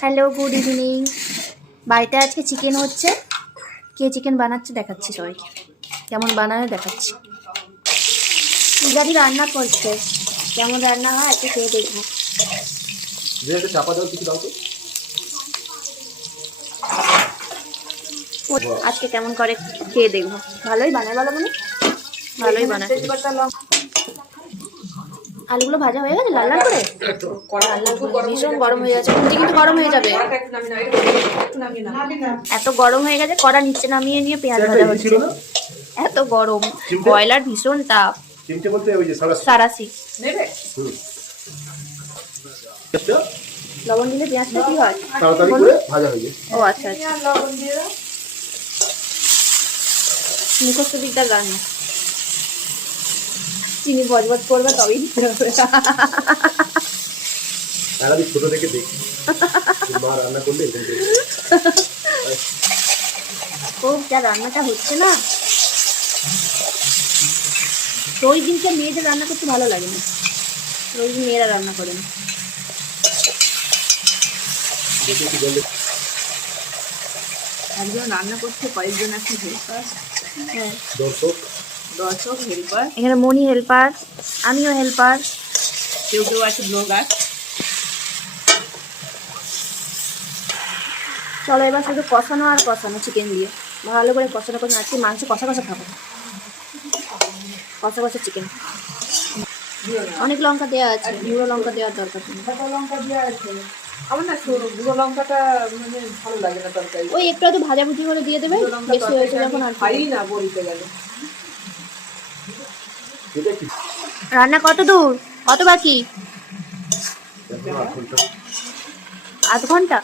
Hello, good evening. বাড়িতে আজকে chicken হচ্ছে। কে চিকেন বানাচ্ছে দেখাচ্ছি সবাইকে, কেমন বানায় দেখাচ্ছি। পূজারি রান্না করছে, কেমন রান্না হয় আজকে খেয়ে দেখবো। আজকে কেমন করে খেয়ে দেখবো। ভালোই বানায় বলো মনে, ভালোই বানায়। আলুগুলো ভাজা হয়ে গেছে লাল লাল করে, ভীষণ গরম হয়ে গেছে, কিন্তু গরম হয়ে যাবে। এত গরম হয়ে গেছে, কড়া নিচে নামিয়ে নিয়ে পেঁয়াজ ভাজা হচ্ছে। এত গরম, কয়লার ভীষণ তাপ। সারাসি লবণ দিলে পেঁয়াজটা কি হয়? ও আচ্ছা আচ্ছা, মুখস্থ বিদ্যার রান্না। চিনি বজবজ করবে তবেই দিতে হবে। ছোট থেকে দেখি মা রান্না করলে ও যা রান্নাটা হচ্ছে না, ওই দিনকে মেয়েদের রান্না করতে ভালো লাগে না, ওই দিন মেয়েরা রান্না করে না। একজন রান্না করছে, কয়েকজন আছে হেল্পার। হ্যাঁ, দর্শক হেল্পার। এখানে মনি হেল্পার, আমিও হেল্পার, কেউ কেউ আছে ব্লগার। চলো এবার শুধু কষানো আর কষানো চিকেন দিয়ে ভালো করে কষানো কষানো। আজকে মাংস কষা কষা খাবো, কষা কষা চিকেন। অনেক লঙ্কা দেওয়া আছে, গুঁড়ো লঙ্কা দেওয়ার দরকার নেই। লঙ্কা দেওয়া আছে আমার না, গুঁড়ো লঙ্কাটা মানে ভালো লাগে না তরকারি। ওই একটু একটু ভাজাভুজি করে দিয়ে দেবে, বেশি হয়েছে যখন আর খাই না বলতে গেলে। রান্না কত দূর, কত বাকি? আধ ঘন্টা।